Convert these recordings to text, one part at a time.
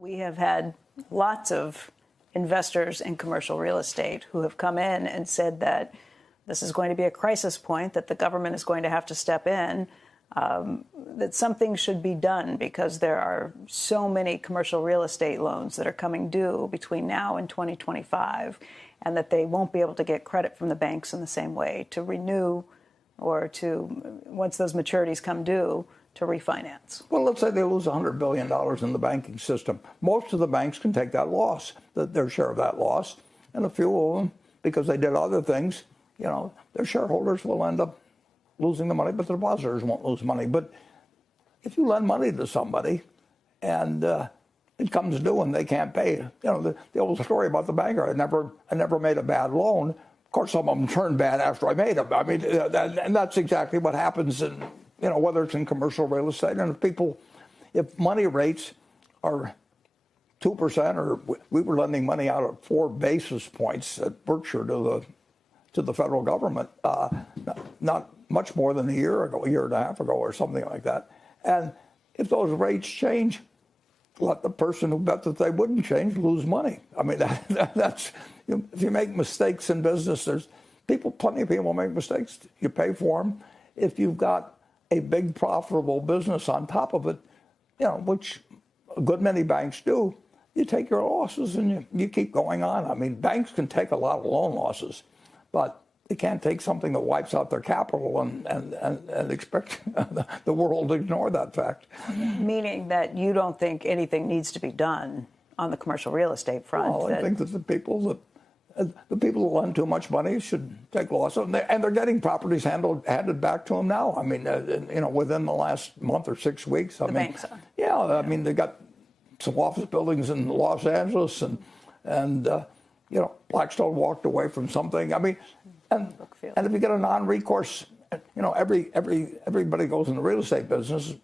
We have had lots of investors in commercial real estate who have come in and said that this is going to be a crisis point, that the government is going to have to step in, that something should be done because there are so many commercial real estate loans that are coming due between now and 2025, and that they won't be able to get credit from the banks in the same way to renew or to, once those maturities come due, to refinance. Well, let's say they lose $100 billion in the banking system. Most of the banks can take that loss, their share of that loss, and a few of them, because they did other things, their shareholders will end up losing the money, but the depositors won't lose money. But if you lend money to somebody and it comes due and they can't pay, the old story about the banker, I never made a bad loan. Of course, some of them turned bad after I made them. I mean, and that's exactly what happens in, whether it's in commercial real estate. And if money rates are 2%, or we were lending money out at 4 basis points at Berkshire to the federal government, not much more than a year and a half ago, or something like that. And if those rates change, let the person who bet that they wouldn't change lose money. I mean, that's if you make mistakes in business, plenty of people make mistakes. You pay for them. If you've got a big profitable business on top of it, which a good many banks do, you take your losses and you keep going on. I mean, banks can take a lot of loan losses, but they can't take something that wipes out their capital and expect the world to ignore that fact. Meaning that you don't think anything needs to be done on the commercial real estate front? Well, I think that the people who lend too much money should take losses, and they're getting properties handed back to them now. I mean, within the last month or 6 weeks. Banks are. Yeah, I mean, they got some office buildings in Los Angeles, and Blackstone walked away from something. I mean, and if you get a non-recourse, everybody goes in the real estate business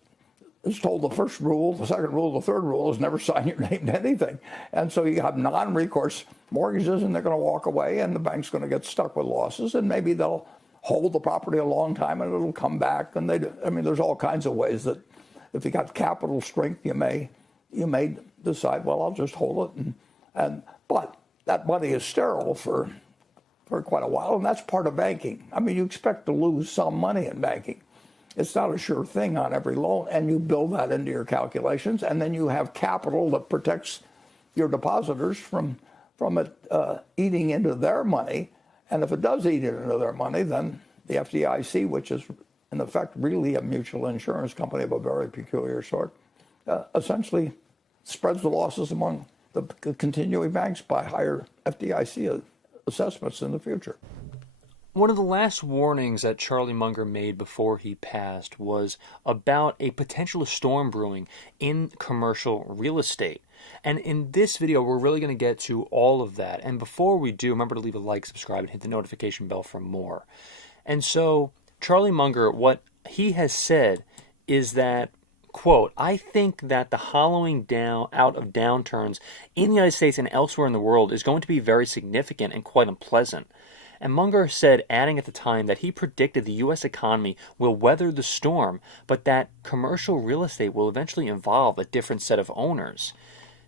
is told the first rule, the second rule, the third rule is never sign your name to anything. And so you have non-recourse mortgages, and they're going to walk away, and the bank's going to get stuck with losses, and maybe they'll hold the property a long time and it'll come back. And there's all kinds of ways that if you got capital strength, you may decide, well, I'll just hold it. But that money is sterile for quite a while, and that's part of banking. I mean, you expect to lose some money in banking. It's not a sure thing on every loan, and you build that into your calculations, and then you have capital that protects your depositors from it eating into their money. And if it does eat into their money, then the FDIC, which is in effect really a mutual insurance company of a very peculiar sort, essentially spreads the losses among the continuing banks by higher FDIC assessments in the future. One of the last warnings that Charlie Munger made before he passed was about a potential storm brewing in commercial real estate. And in this video, we're really going to get to all of that. And before we do, remember to leave a like, subscribe, and hit the notification bell for more. And so Charlie Munger, what he has said is that, quote, I think that the hollowing out of downturns in the United States and elsewhere in the world is going to be very significant and quite unpleasant. And Munger said, adding at the time, that he predicted the U.S. economy will weather the storm, but that commercial real estate will eventually involve a different set of owners.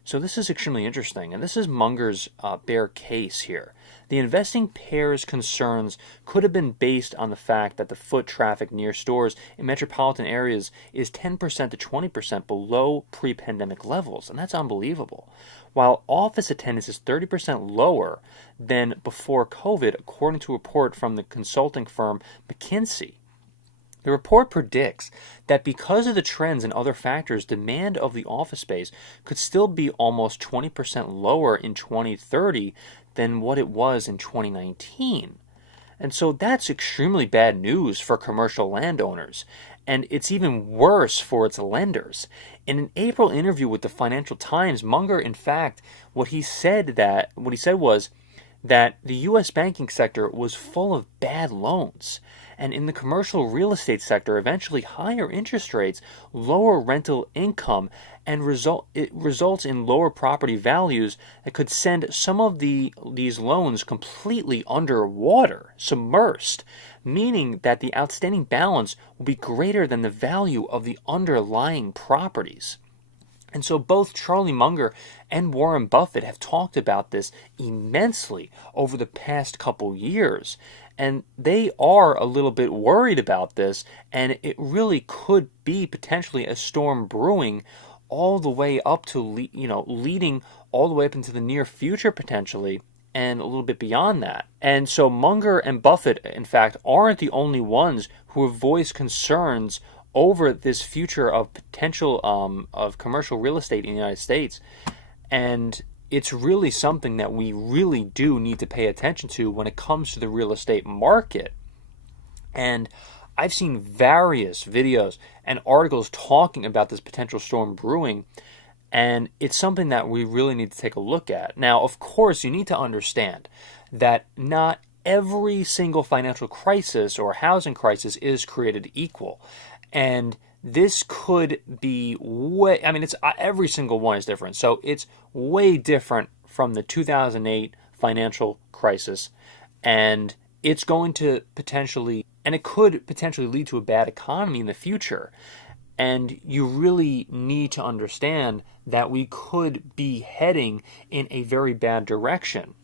So this is extremely interesting, and this is Munger's bear case here. The investing pair's concerns could have been based on the fact that the foot traffic near stores in metropolitan areas is 10% to 20% below pre-pandemic levels, and that's unbelievable. While office attendance is 30% lower than before COVID, according to a report from the consulting firm McKinsey. The report predicts that because of the trends and other factors, demand of the office space could still be almost 20% lower in 2030 than what it was in 2019. And so that's extremely bad news for commercial landowners. And it's even worse for its lenders. In an April interview with the Financial Times, Munger, in fact, what he said was that the U.S. banking sector was full of bad loans. And in the commercial real estate sector, eventually higher interest rates, lower rental income, and it results in lower property values that could send some of these loans completely underwater, submersed, meaning that the outstanding balance will be greater than the value of the underlying properties. And so both Charlie Munger and Warren Buffett have talked about this immensely over the past couple years. And they are a little bit worried about this, and it really could be potentially a storm brewing all the way up to, leading all the way up into the near future potentially, and a little bit beyond that. And so Munger and Buffett, in fact, aren't the only ones who have voiced concerns over this future of potential of commercial real estate in the United States. And it's really something that we really do need to pay attention to when it comes to the real estate market. And I've seen various videos and articles talking about this potential storm brewing, and it's something that we really need to take a look at. Now, of course, you need to understand that not every single financial crisis or housing crisis is created equal. And this could be it's every single one is different. So it's way different from the 2008 financial crisis. And it's going to it could potentially lead to a bad economy in the future. And you really need to understand that we could be heading in a very bad direction,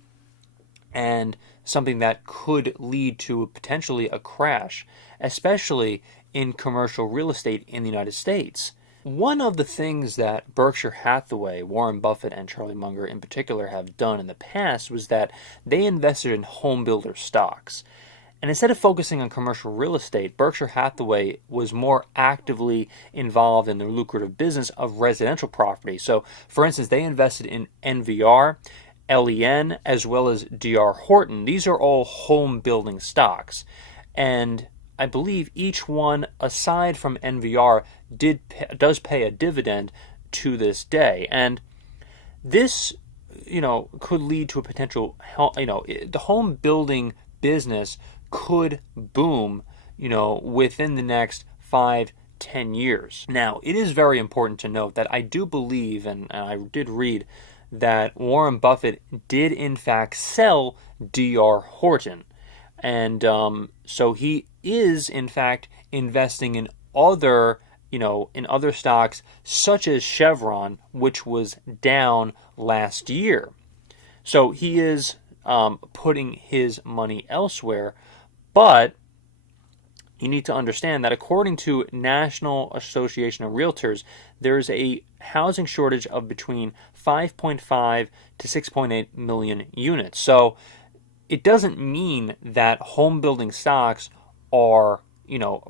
and something that could lead to potentially a crash, especially in commercial real estate in the United States. One of the things that Berkshire Hathaway, Warren Buffett, and Charlie Munger in particular have done in the past was that they invested in home builder stocks. And instead of focusing on commercial real estate, Berkshire Hathaway was more actively involved in the lucrative business of residential property. So, for instance, they invested in NVR, LEN, as well as DR Horton. These are all home building stocks. And I believe each one, aside from NVR, does pay a dividend to this day. And this, could lead to a potential, the home building business could boom, within the next 5-10 years. Now, it is very important to note that I do believe, and I did read, that Warren Buffett did in fact sell DR Horton. And so he is in fact investing in other stocks such as Chevron, which was down last year. So he is putting his money elsewhere. But you need to understand that according to National Association of Realtors, there is a housing shortage of between 5.5 to 6.8 million units. So it doesn't mean that home building stocks are,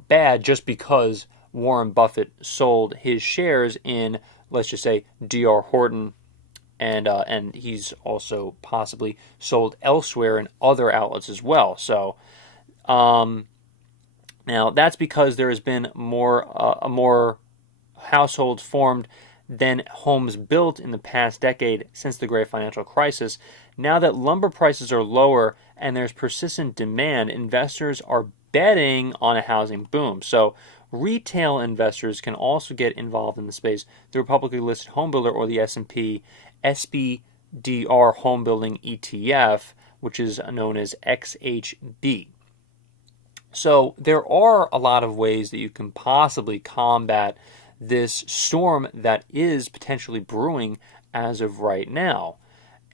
bad just because Warren Buffett sold his shares in, let's just say, DR Horton, and he's also possibly sold elsewhere in other outlets as well. So now that's because there has been more households formed than homes built in the past decade since the great financial crisis. Now that lumber prices are lower and there's persistent demand, investors are betting on a housing boom. So retail investors can also get involved in the space through a publicly listed home builder or the S&P SPDR home building ETF, which is known as XHB. So there are a lot of ways that you can possibly combat this storm that is potentially brewing as of right now.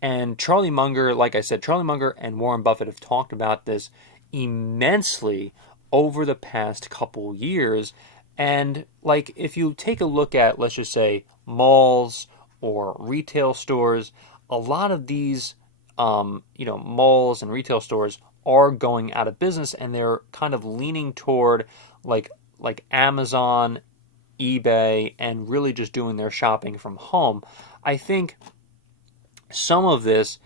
And Charlie Munger, like I said, Charlie Munger and Warren Buffett have talked about this immensely over the past couple years. And like if you take a look at, let's just say, malls or retail stores, a lot of these malls and retail stores are going out of business, and they're kind of leaning toward like Amazon, eBay, and really just doing their shopping from home. I think some of this,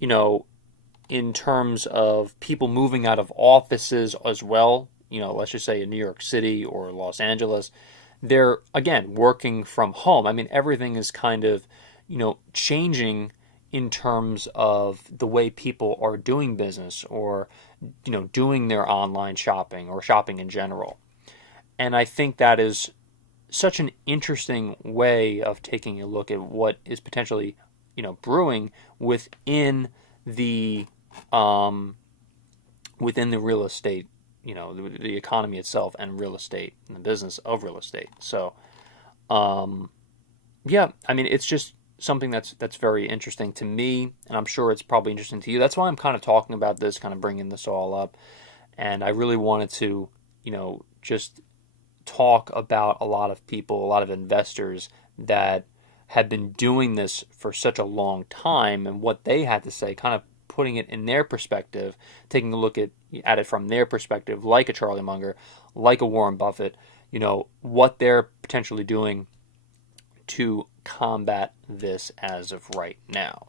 in terms of people moving out of offices as well, let's just say in New York City or Los Angeles, they're, again, working from home. I mean, everything is kind of, changing in terms of the way people are doing business or, doing their online shopping or shopping in general. And I think that is such an interesting way of taking a look at what is potentially, brewing within the real estate, the economy itself and real estate and the business of real estate. So, yeah, I mean, it's just something that's very interesting to me, and I'm sure it's probably interesting to you. That's why I'm kind of talking about this, kind of bringing this all up. And I really wanted to, just talk about a lot of people, a lot of investors that have been doing this for such a long time and what they had to say, kind of putting it in their perspective, taking a look at it from their perspective, like a Charlie Munger, like a Warren Buffett, what they're potentially doing to combat this as of right now.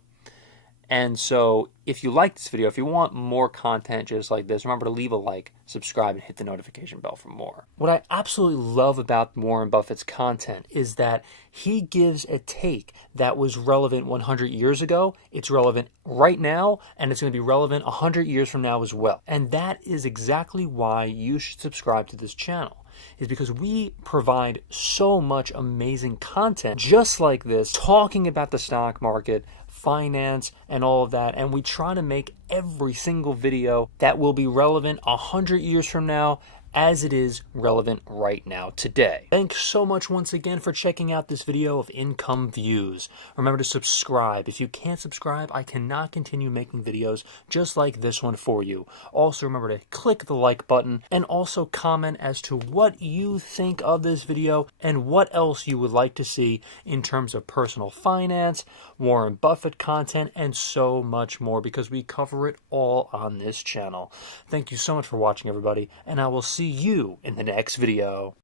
And so if you like this video, if you want more content just like this, remember to leave a like, subscribe, and hit the notification bell for more. What I absolutely love about Warren Buffett's content is that he gives a take that was relevant 100 years ago. It's relevant right now, and it's going to be relevant 100 years from now as well. And that is exactly why you should subscribe to this channel, is because we provide so much amazing content just like this, talking about the stock market, finance, and all of that, and we try to make every single video that will be relevant 100 years from now as it is relevant right now today. Thanks so much once again for checking out this video of income views. Remember to subscribe. If you can't subscribe, I cannot continue making videos just like this one for you. Also remember to click the like button and also comment as to what you think of this video and what else you would like to see in terms of personal finance, Warren Buffett content, and so much more, because we cover it all on this channel. Thank you so much for watching, everybody, and I will see you in the next video.